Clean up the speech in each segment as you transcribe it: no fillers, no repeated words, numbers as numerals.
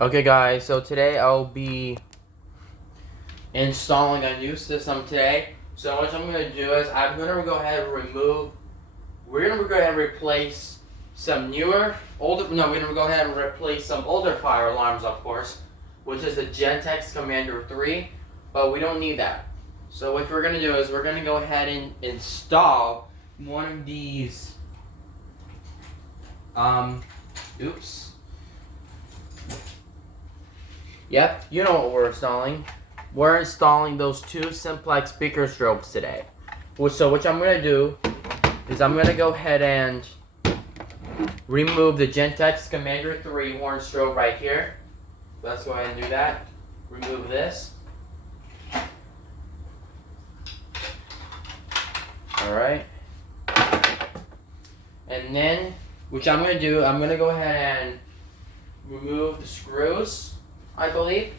Okay guys, so today I'll be installing a new system today. So what I'm going to do is I'm going to go ahead and we're going to go ahead and replace some we're going to go ahead and replace some older fire alarms, of course, which is the Gentex Commander 3, but we don't need that. So what we're going to do is we're going to go ahead and install one of these, oops. Yep, you know what we're installing. We're installing those two Simplex speaker strobes today. So what I'm going to do is I'm going to go ahead and remove the Gentex Commander 3 horn strobe right here. Let's go ahead and do that. Remove this. Alright. And then, which I'm going to do, I'm going to go ahead and remove the screws, I believe.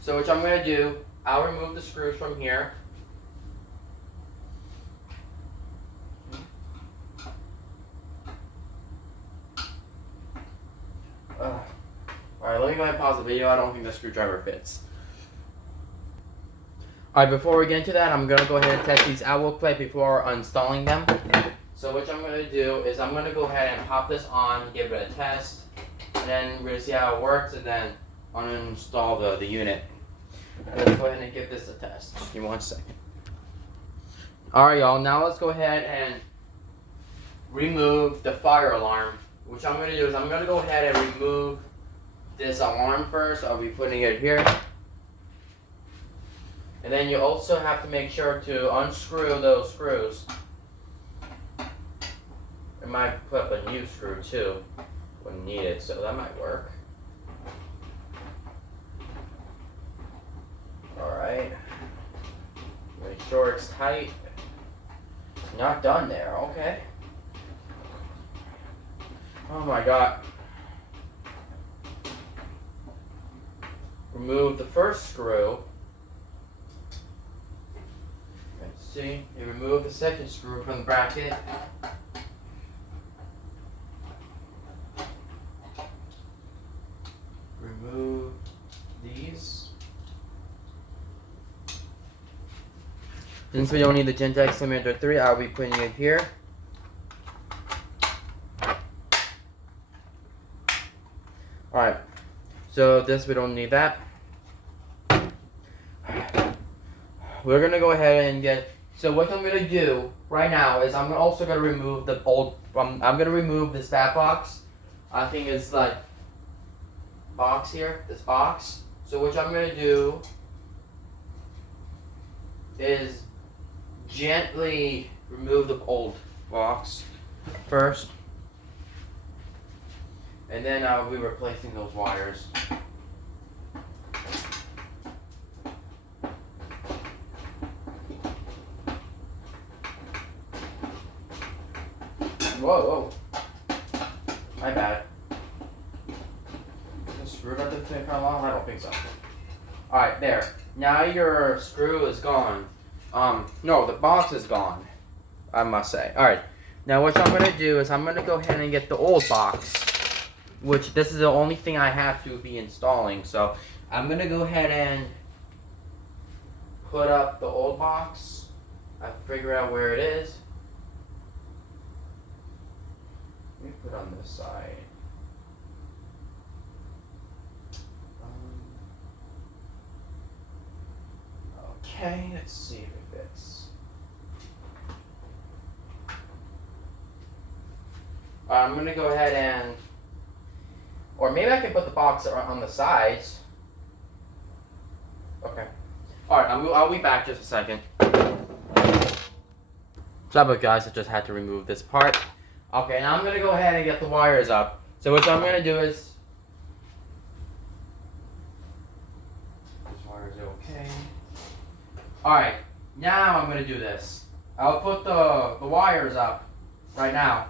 So what I'm going to do, I'll remove the screws from here. Alright, let me go ahead and pause the video. I don't think the screwdriver fits. Alright, before we get into that, I'm going to go ahead and test these out real quick before installing them. So what I'm going to do is I'm going to go ahead and pop this on, give it a test, and then we're going to see how it works, and then uninstall the unit. Let's go ahead and give this a test. Just give me 1 second. Alright y'all, now let's go ahead and remove the fire alarm. Which I'm going to do is I'm going to go ahead and remove this alarm first. I'll be putting it here. And then you also have to make sure to unscrew those screws. It might put up a new screw too when needed, so that might work. Alright. Make sure it's tight. Not done there, okay. Oh my god. Remove the first screw. Let's see. You remove the second screw from the bracket. Remove these. Since we don't need the Gentex Commander 3, I'll be putting it here. Alright, so this we don't need that. We're gonna go ahead and so what I'm gonna do right now is I'm also gonna remove the I'm gonna remove this back box. I think it's like box here, this box. So what I'm gonna do is gently remove the old box first. And then I'll be replacing those wires. Whoa, my bad. Is the screw got the thing for long? I don't think so. Alright, there. Now your screw is gone. No, the box is gone, I must say. Alright, now what I'm going to do is I'm going to go ahead and get the old box, which this is the only thing I have to be installing. So I'm going to go ahead and put up the old box. I have to figure out where it is. Let me put on this side. Okay, let's see if it fits. I'm going to go ahead and, or maybe I can put the box on the sides. Okay. Alright, I'll be back just a second. Sorry about guys, I just had to remove this part. Okay, now I'm going to go ahead and get the wires up. So what I'm going to do is, this wire is okay. Alright, now I'm going to do this. I'll put the wires up right now.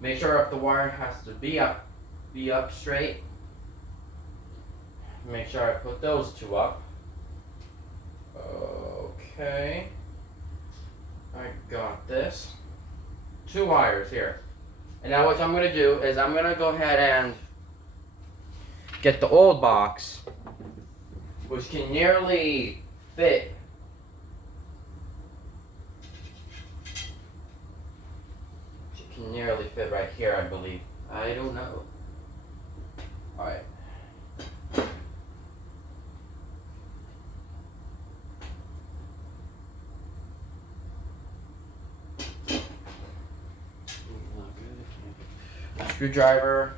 Make sure if the wire has to be up straight. Make sure I put those two up. Okay. I got this. 2 wires here. And now what I'm going to do is I'm going to go ahead and get the old box, which can nearly fit. It can nearly fit right here, I believe. I don't know. Alright. Screwdriver.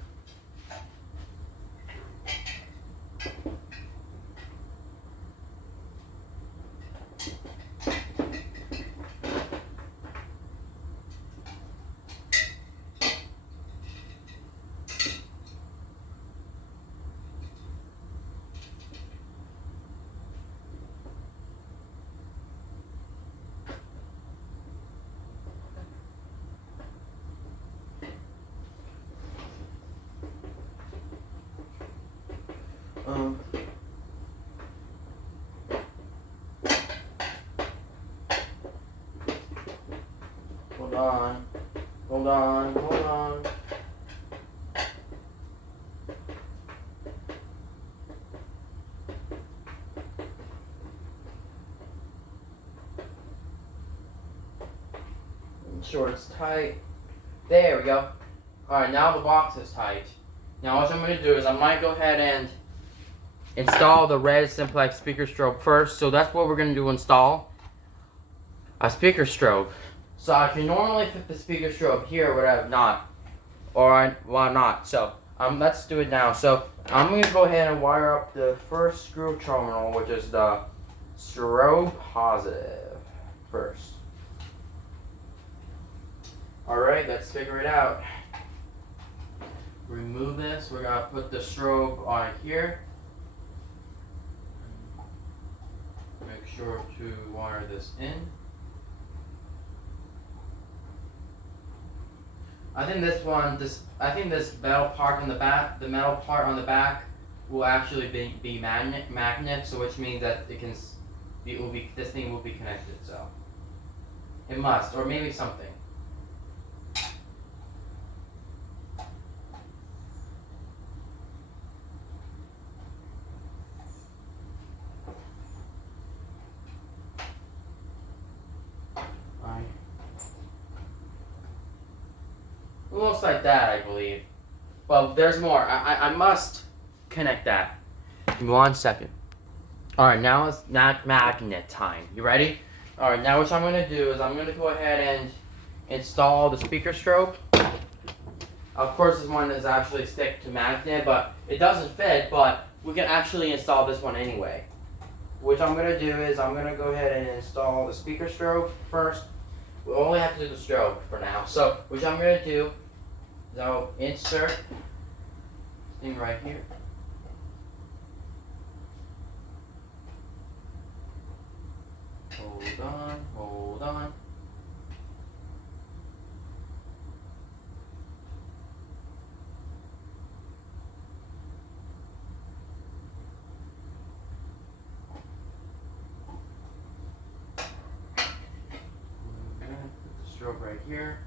Hold on. Hold on. Hold on. Make sure it's tight. There we go. Alright, now the box is tight. Now what I'm going to do is I might go ahead and install the red Simplex speaker strobe first. So that's what we're going to do, install a speaker strobe. So I can normally fit the speaker strobe here, but I'm not. I'm not. So let's do it now. So I'm going to go ahead and wire up the first screw terminal, which is the strobe positive first. Alright, let's figure it out. Remove this. We're going to put the strobe on here. Make sure to wire this in. I think this metal part on the back, will actually be magnet, so which means that this thing will be connected. So it must, or maybe something. Almost like that, I believe. Well, there's more. I must connect that. Give me 1 second. Alright, now it's not magnet time. You ready? Alright, now what I'm going to do is I'm going to go ahead and install the speaker strobe. Of course, this one is actually stick to magnet, but it doesn't fit, but we can actually install this one anyway. What I'm going to do is I'm going to go ahead and install the speaker strobe first. We only have to do the strobe for now. So, what I'm going to do is I'll insert this thing right here. Hold on, hold on. Put the strobe right here.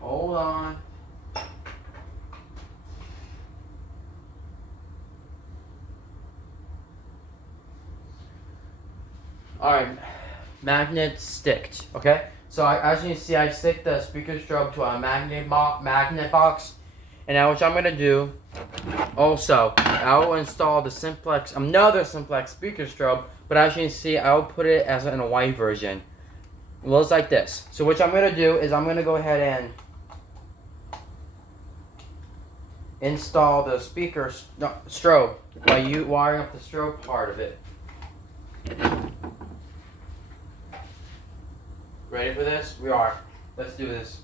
Hold on. Alright, magnet sticked, okay? So as you can see, I stick the speaker strobe to a magnet box. And now what I'm going to do, also, I will install the Simplex, another Simplex speaker strobe, but as you can see, I will put it as in a white version. It looks like this. So what I'm going to do is I'm going to go ahead and install the strobe by wiring up the strobe part of it. Ready for this? We are. Let's do this.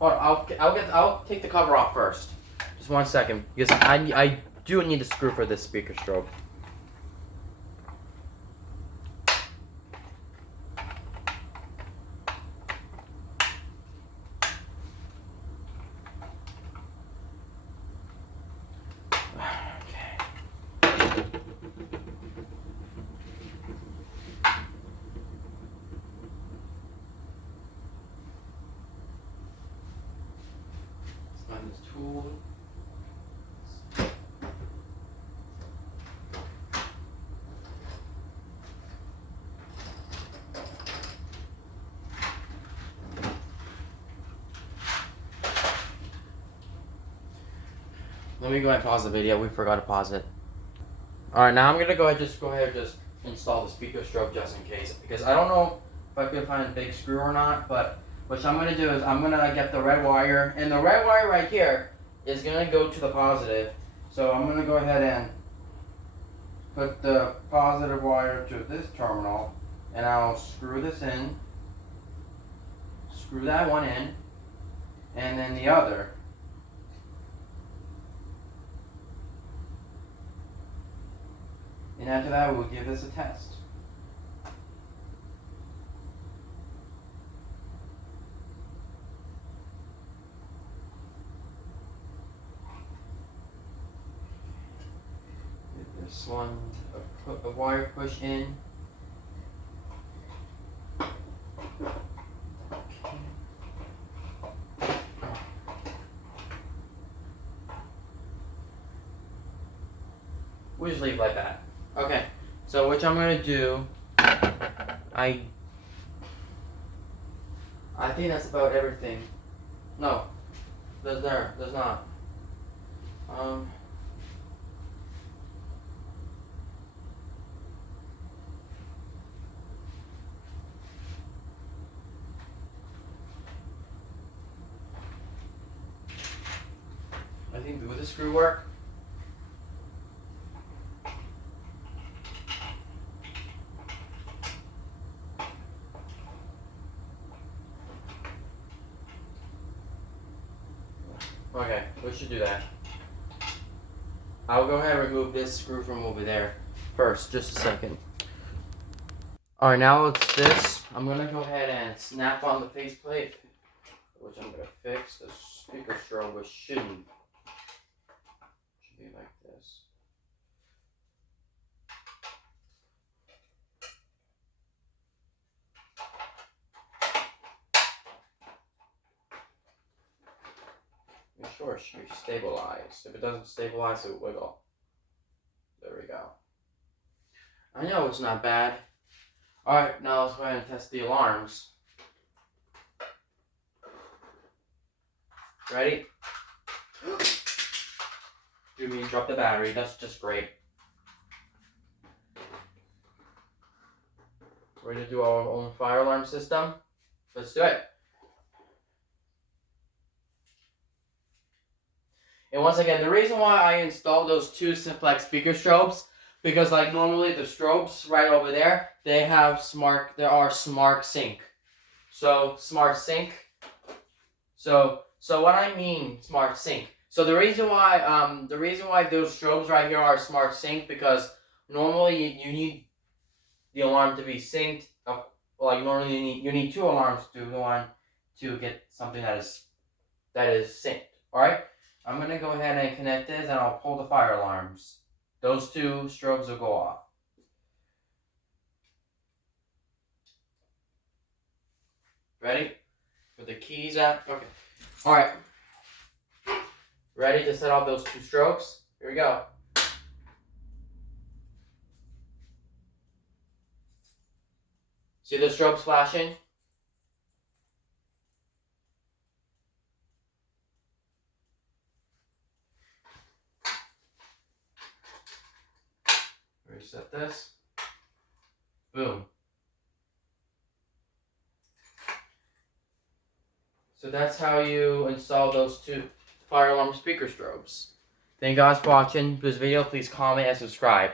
Hold on, I'll take the cover off first. Just 1 second, because I do need a screw for this speaker strobe. Find this tool. Let me go ahead and pause the video. We forgot to pause it. Alright, now I'm gonna go ahead and just install the speaker strobe just in case. Because I don't know if I can find a big screw or not, but what I'm gonna do is I'm gonna get the red wire, and the red wire right here is gonna go to the positive. So I'm gonna go ahead and put the positive wire to this terminal, and I'll screw this in, screw that one in, and then the other. And after that, we'll give this a test. Give this one a wire push in. We'll just leave it like that. Okay, so what I'm gonna do, I think that's about everything. No, there's not. I think, will the screw work? Okay, we should do that. I'll go ahead and remove this screw from over there first, just a second. Alright, now it's this. I'm gonna go ahead and snap on the faceplate, which I'm gonna fix. The speaker strobe, which should be like this. Make sure it should be stabilized. If it doesn't stabilize, it will wiggle. There we go. I know it's not bad. Alright, now let's go ahead and test the alarms. Ready? Do me drop the battery, that's just great. Ready to do our own fire alarm system? Let's do it. And once again, the reason why I installed those two Simplex speaker strobes, because like normally the strobes right over there, they are smart sync. So smart sync. So what I mean smart sync. So the reason why those strobes right here are smart sync, because normally you need the alarm to be synced. Like normally you need two alarms to go on to get something that is synced. All right. I'm going to go ahead and connect this, and I'll pull the fire alarms. Those two strobes will go off. Ready? Put the keys out. Okay. Alright. Ready to set off those two strobes? Here we go. See the strobes flashing? Reset this. Boom. So that's how you install those two fire alarm speaker strobes. Thank you guys for watching this video. Please comment and subscribe.